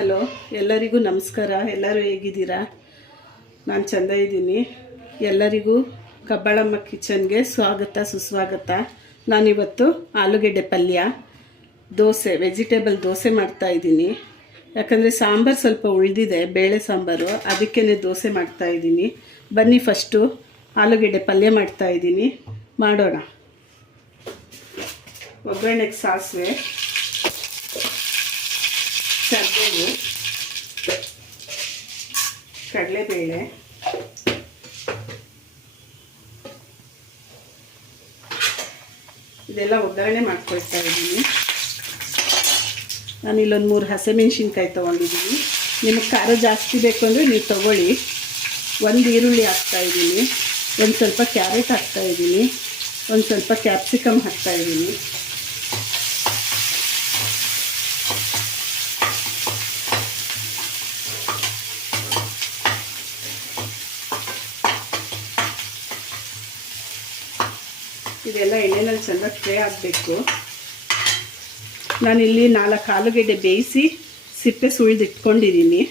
Hello, ಎಲ್ಲರಿಗೂ ನಮಸ್ಕಾರ. ಎಲ್ಲರೂ ಹೇಗಿದ್ದೀರಾ? ನಾನು ಚೆಂದ ಇದ್ದೀನಿ. ಎಲ್ಲರಿಗೂ ಕಬ್ಬಾಳಮ್ಮ ಕಿಚನ್ಗೆ ಸ್ವಾಗತ, ಸುಸ್ವಾಗತ. ನಾನಿವತ್ತು ಆಲೂಗೆಡ್ಡೆ ಪಲ್ಯ, ದೋಸೆ, ವೆಜಿಟೇಬಲ್ ದೋಸೆ ಮಾಡ್ತಾ ಇದ್ದೀನಿ. ಯಾಕಂದರೆ ಸಾಂಬಾರು ಸ್ವಲ್ಪ ಉಳಿದಿದೆ, ಬೇಳೆ ಸಾಂಬಾರು ಅದಕ್ಕೇ ದೋಸೆ ಮಾಡ್ತಾ ಇದ್ದೀನಿ. ಬನ್ನಿ ಫಸ್ಟು ಆಲೂಗೆಡ್ಡೆ ಪಲ್ಯ ಮಾಡ್ತಾ ಇದ್ದೀನಿ. ಮಾಡೋಣ. ಒಗ್ಗರಣೆಗೆ ಸಾಸಿವೆ. ಕರಿಬೇವು ಕಡಲೆಬೇಳೆ. ಇದೆಲ್ಲ ಒಗ್ಗರಣೆ ಮಾಡ್ಕೊಳ್ತಾ ಇದ್ದೀನಿ. ನಾನು ಇಲ್ಲೊಂದು ಮೂರು ಹಸಿಮೆಣ್ಸಿನ್ಕಾಯಿ ತೊಗೊಂಡಿದ್ದೀನಿ. ನಿಮಗೆ ಖಾರ ಜಾಸ್ತಿ ಬೇಕು ಅಂದರೆ ನೀವು ತಗೊಳ್ಳಿ. ಒಂದು ಈರುಳ್ಳಿ ಹಾಕ್ತಾ ಇದ್ದೀನಿ. ಒಂದು ಸ್ವಲ್ಪ ಕ್ಯಾರೆಟ್ ಹಾಕ್ತಾಯಿದ್ದೀನಿ ಒಂದು ಸ್ವಲ್ಪ ಕ್ಯಾಪ್ಸಿಕಮ್ ಹಾಕ್ತಾಯಿದ್ದೀನಿ ಇದೆಲ್ಲ ಎಣ್ಣೆನಲ್ಲಿ ಚೆನ್ನಾಗಿ ಫ್ರೈ ಆಗಬೇಕು. ನಾನಿಲ್ಲಿ ನಾಲ್ಕು ಆಲೂಗೆಡ್ಡೆ ಬೇಯಿಸಿ ಸಿಪ್ಪೆ ಸುಳಿದು ಇಟ್ಕೊಂಡಿದ್ದೀನಿ.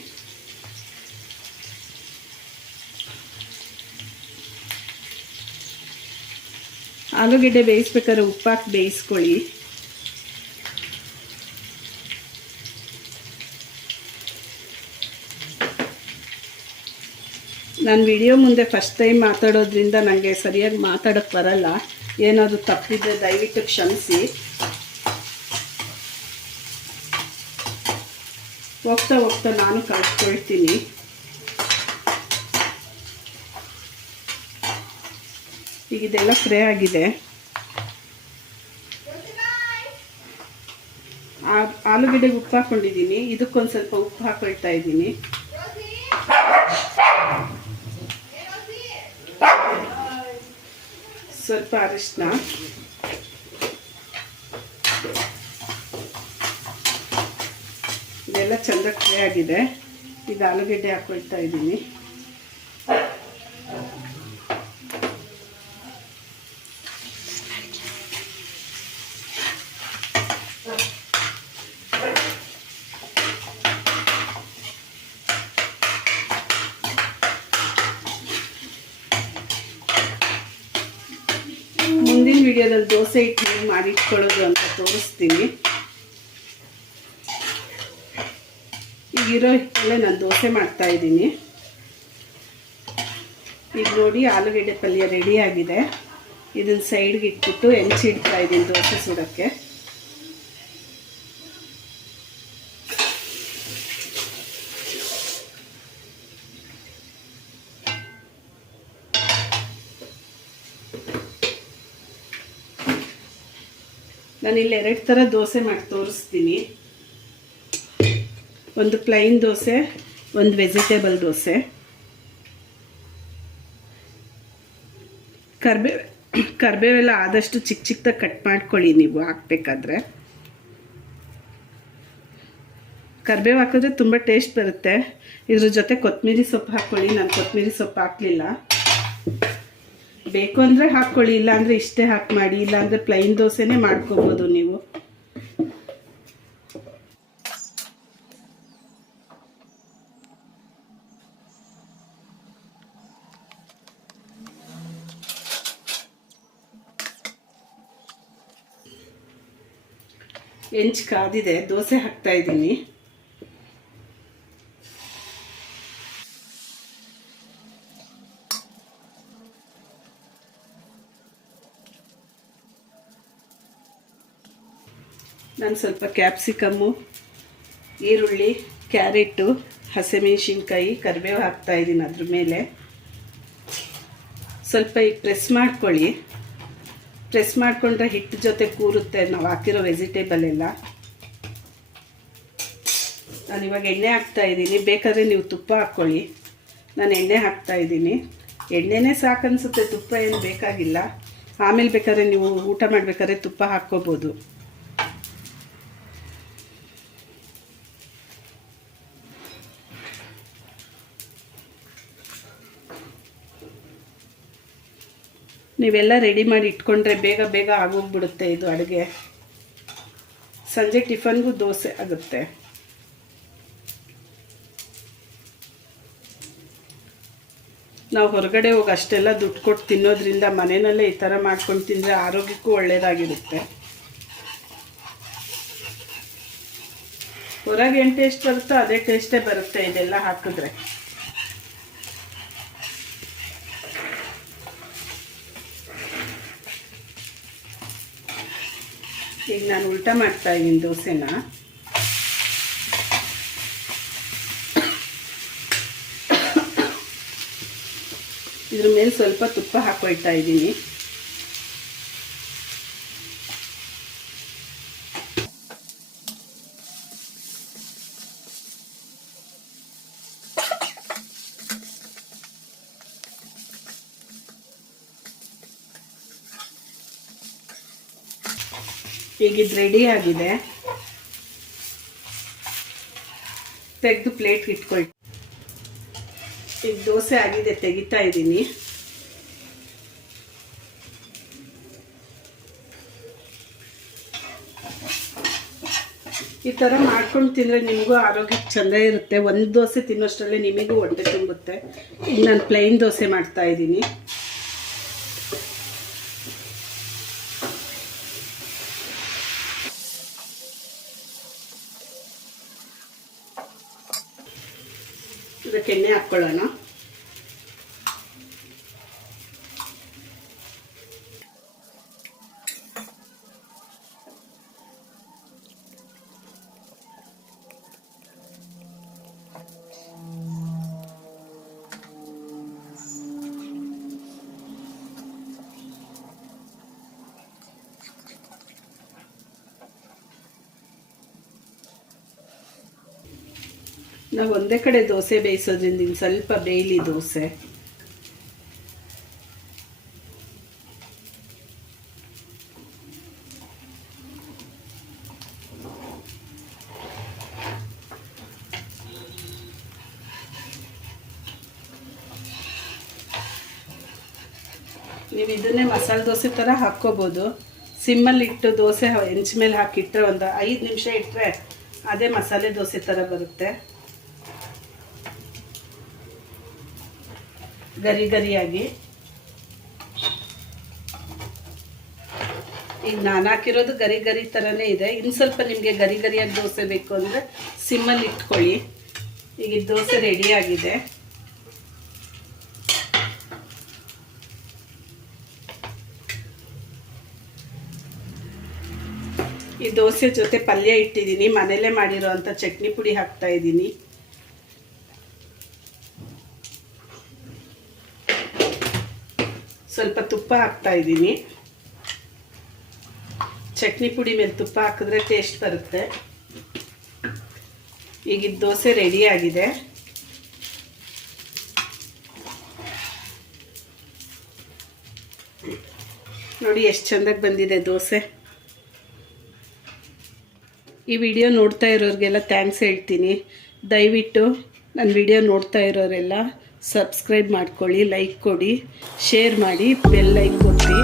ಆಲೂಗೆಡ್ಡೆ ಬೇಯಿಸ್ಬೇಕಾದ್ರೆ ಉಪ್ಪಾಕಿ ಬೇಯಿಸ್ಕೊಳ್ಳಿ. ನಾನು ವಿಡಿಯೋ ಮುಂದೆ ಫಸ್ಟ್ ಟೈಮ್ ಮಾತಾಡೋದ್ರಿಂದ ನನಗೆ ಸರಿಯಾಗಿ ಮಾತಾಡೋಕ್ಕೆ ಬರಲ್ಲ. ಏನಾದರೂ ತಪ್ಪಿದ್ರೆ ದಯವಿಟ್ಟು ಕ್ಷಮಿಸಿ. ಹೋಗ್ತಾ ಹೋಗ್ತಾ ನಾನು ಕಲ್ತ್ಕೊಳ್ತೀನಿ ಈಗ ಇದೆಲ್ಲ ಫ್ರೈ ಆಗಿದೆ. ಆಲೂಗಡ್ಡೆಗೆ ಉಪ್ಪು ಹಾಕ್ಕೊಂಡಿದ್ದೀನಿ ಇದಕ್ಕೊಂದು ಸ್ವಲ್ಪ ಉಪ್ಪು ಹಾಕೊಳ್ತಾ ಇದ್ದೀನಿ. ಸ್ವಲ್ಪ ಅರಿಶಿನ ಇದೆಲ್ಲ ಚೆಂದ ಫ್ರೈ ಆಗಿದೆ. ಇದು ಆಲೂಗಡ್ಡೆ ಹಾಕೊಳ್ತಾ ಇದ್ದೀನಿ. ದೋಸೆ ಹಿಟ್ಟು ಹೇಗೆ ಮಾಡಿಟ್ಕೊಳ್ಳೋದು ಅಂತ ತೋರಿಸ್ತೀನಿ. ಈಗಿರೋ ಹಿಟ್ಟಲ್ಲೇ ನಾನು ದೋಸೆ ಮಾಡ್ತಾ ಇದ್ದೀನಿ. ಈಗ ನೋಡಿ ಆಲೂಗಡ್ಡೆ ಪಲ್ಯ ರೆಡಿ ಆಗಿದೆ. ಇದನ್ನ ಸೈಡ್ಗೆ ಇಟ್ಬಿಟ್ಟು ಹೆಂಚಿಡ್ತಾ ಇದ್ದೀನಿ ದೋಸೆ ಸುಡೋಕ್ಕೆ. ನಾನಿಲ್ಲಿ ಎರಡು ಥರ ದೋಸೆ ಮಾಡಿ ತೋರಿಸ್ತೀನಿ. ಒಂದು ಪ್ಲೈನ್ ದೋಸೆ, ಒಂದು ವೆಜಿಟೇಬಲ್ ದೋಸೆ. ಕರ್ಬೇ, ಕರ್ಬೇವೆಲ್ಲ ಆದಷ್ಟು ಚಿಕ್ಕ ಚಿಕ್ಕದಾಗಿ ಕಟ್ ಮಾಡ್ಕೊಳ್ಳಿ ನೀವು ಹಾಕ್ಬೇಕಾದ್ರೆ. ಕರ್ಬೇವು ಹಾಕಿದ್ರೆ ತುಂಬ ಟೇಸ್ಟ್ ಬರುತ್ತೆ. ಇದ್ರ ಜೊತೆ ಕೊತ್ತಂಬರಿ ಸೊಪ್ಪು ಹಾಕ್ಕೊಳ್ಳಿ. ನಾನು ಕೊತ್ತಂಬರಿ ಸೊಪ್ಪು ಹಾಕಲಿಲ್ಲ. ಬೇಕು ಅಂದರೆ ಹಾಕ್ಕೊಳ್ಳಿ ಇಲ್ಲಾಂದರೆ ಇಷ್ಟೇ ಹಾಕಿ ಮಾಡಿ, ಇಲ್ಲಾಂದರೆ ಪ್ಲೈನ್ ದೋಸೆನೇ ಮಾಡ್ಕೋಬೋದು ನೀವು. ಎಂಚ್ ಕಾದಿದೆ, ದೋಸೆ ಹಾಕ್ತಾ ಇದ್ದೀನಿ. ನಾನು ಸ್ವಲ್ಪ ಕ್ಯಾಪ್ಸಿಕಮ್ಮು ಈರುಳ್ಳಿ, ಕ್ಯಾರೆಟು, ಹಸಿಮೆಣ್ಸಿನ್ಕಾಯಿ, ಕರಿಬೇವು ಹಾಕ್ತಾ ಇದ್ದೀನಿ ಅದ್ರ ಮೇಲೆ. ಸ್ವಲ್ಪ ಈಗ ಪ್ರೆಸ್ ಮಾಡ್ಕೊಳ್ಳಿ. ಪ್ರೆಸ್ ಮಾಡಿಕೊಂಡ್ರೆ ಹಿಟ್ಟು ಜೊತೆ ಕೂರುತ್ತೆ, ನಾವು ಹಾಕಿರೋ ವೆಜಿಟೇಬಲ್ ಎಲ್ಲ. ನಾನು ಇವಾಗ ಎಣ್ಣೆ ಹಾಕ್ತಾ ಇದ್ದೀನಿ. ಬೇಕಾದರೆ ನೀವು ತುಪ್ಪ ಹಾಕ್ಕೊಳ್ಳಿ ನಾನು ಎಣ್ಣೆ ಹಾಕ್ತಾ ಇದ್ದೀನಿ. ಎಣ್ಣೆನೇ ಸಾಕು ಅನಿಸುತ್ತೆ, ತುಪ್ಪ ಏನು ಬೇಕಾಗಿಲ್ಲ. ಆಮೇಲೆ ಬೇಕಾದ್ರೆ ನೀವು ಊಟ ಮಾಡಬೇಕಾದ್ರೆ ತುಪ್ಪ ಹಾಕ್ಕೋಬೋದು. ನೀವೆಲ್ಲ ರೆಡಿ ಮಾಡಿ ಇಟ್ಕೊಂಡ್ರೆ ಬೇಗ ಬೇಗ ಆಗೋಗ್ಬಿಡುತ್ತೆ ಇದು ಅಡುಗೆ. ಸಂಜೆ ಟಿಫನ್ಗೂ ದೋಸೆ ಆಗುತ್ತೆ. ನಾವು ಹೊರಗಡೆ ಹೋಗಿ ಅಷ್ಟೆಲ್ಲ ದುಡ್ಡು ಕೊಟ್ಟು ತಿನ್ನೋದ್ರಿಂದ ಮನೆಯಲ್ಲೇ ಈ ಥರ ಮಾಡ್ಕೊಂಡು ತಿಂದರೆ ಆರೋಗ್ಯಕ್ಕೂ ಒಳ್ಳೆಯದಾಗಿರುತ್ತೆ ಹೊರಗೆ ಏನು ಟೇಸ್ಟ್ ಬರುತ್ತೋ ಅದೇ ಟೇಸ್ಟೇ ಬರುತ್ತೆ ಇದೆಲ್ಲ ಹಾಕಿದ್ರೆ. ಈಗ ನಾನು ಉಲ್ಟಾ ಮಾಡ್ತಾ ಇದ್ದೀನಿ ದೋಸೆನ. ಇದ್ರ ಮೇಲೆ ಸ್ವಲ್ಪ ತುಪ್ಪ ಹಾಕೊಳ್ತಾ ಇದ್ದೀನಿ ಈಗ ಇದು ರೆಡಿ ಆಗಿದೆ. ತೆಗೆದು ಪ್ಲೇಟ್ ಇಟ್ಕೊಳ್ತೀನಿ ಈಗ ದೋಸೆ ಆಗಿದೆ, ತೆಗಿತಾ ಇದ್ದೀನಿ. ಈ ಥರ ಮಾಡ್ಕೊಂಡು ತಿಂದರೆ ನಿಮಗೂ ಆರೋಗ್ಯಕ್ಕೆ ಚೆಂದ ಇರುತ್ತೆ. ಒಂದು ದೋಸೆ ತಿನ್ನೋಷ್ಟರಲ್ಲೇ ನಿಮಗೂ ಹೊಟ್ಟೆ ತುಂಬುತ್ತೆ. ಈಗ ನಾನು ಪ್ಲೈನ್ ದೋಸೆ ಮಾಡ್ತಾ ಇದ್ದೀನಿ. ഇതൊക്കെ തന്നെ അപ്പളാണ്. ನಾವು ಒಂದೇ ಕಡೆ ದೋಸೆ ಬೇಯಿಸೋದ್ರಿಂದ ಇನ್ನು ಸ್ವಲ್ಪ ಬೇಯಲಿ ದೋಸೆ. ನೀವು ಇದನ್ನೇ ಮಸಾಲೆ ದೋಸೆ ಥರ ಹಾಕ್ಕೋಬೋದು. ಸಿಮ್ಮಲ್ಲಿ ಇಟ್ಟು ದೋಸೆ ಹೆಂಚ ಮೇಲೆ ಹಾಕಿಟ್ಟರೆ ಒಂದು ಐದು ನಿಮಿಷ ಇಟ್ಟರೆ ಅದೇ ಮಸಾಲೆ ದೋಸೆ ಥರ ಬರುತ್ತೆ. ಗರಿ ಗರಿಯಾಗಿ. ಈಗ ನಾನು ಹಾಕಿರೋದು ಗರಿ ಗರಿ ಥರನೇ ಇದೆ. ಇನ್ನು ಸ್ವಲ್ಪ ನಿಮಗೆ ಗರಿ ಗರಿಯಾಗಿ ದೋಸೆ ಬೇಕು ಅಂದರೆ ಸಿಮ್ಮಲ್ಲಿ ಇಟ್ಕೊಳ್ಳಿ. ಈಗ ದೋಸೆ ರೆಡಿಯಾಗಿದೆ ಈ ದೋಸೆ ಜೊತೆ ಪಲ್ಯ ಇಟ್ಟಿದ್ದೀನಿ. ಮನೇಲೇ ಮಾಡಿರೋ ಅಂಥ ಚಟ್ನಿ ಪುಡಿ ಹಾಕ್ತಾ ಇದ್ದೀನಿ. ಸ್ವಲ್ಪ ತುಪ್ಪ ಹಾಕ್ತಾ ಇದ್ದೀನಿ. ಚಟ್ನಿ ಪುಡಿ ಮೇಲೆ ತುಪ್ಪ ಹಾಕಿದ್ರೆ ಟೇಸ್ಟ್ ಬರುತ್ತೆ. ಈಗ ದೋಸೆ ರೆಡಿ ಆಗಿದೆ. ನೋಡಿ ಎಷ್ಟು ಚೆಂದಾಗಿ ಬಂದಿದೆ ದೋಸೆ. ಈ ವಿಡಿಯೋ ನೋಡ್ತಾ ಇರೋರಿಗೆಲ್ಲ ಥ್ಯಾಂಕ್ಸ್ ಹೇಳ್ತೀನಿ. ದಯವಿಟ್ಟು ನನ್ನ ವಿಡಿಯೋ ನೋಡ್ತಾ ಇರೋರೆಲ್ಲ. ಸಬ್ಸ್ಕ್ರೈಬ್ ಮಾಡ್ಕೊಳ್ಳಿ ಲೈಕ್ ಕೊಡಿ ಶೇರ್ ಮಾಡಿ ಬೆಲ್ ಲೈಕ್ ಕೊಟ್ಟು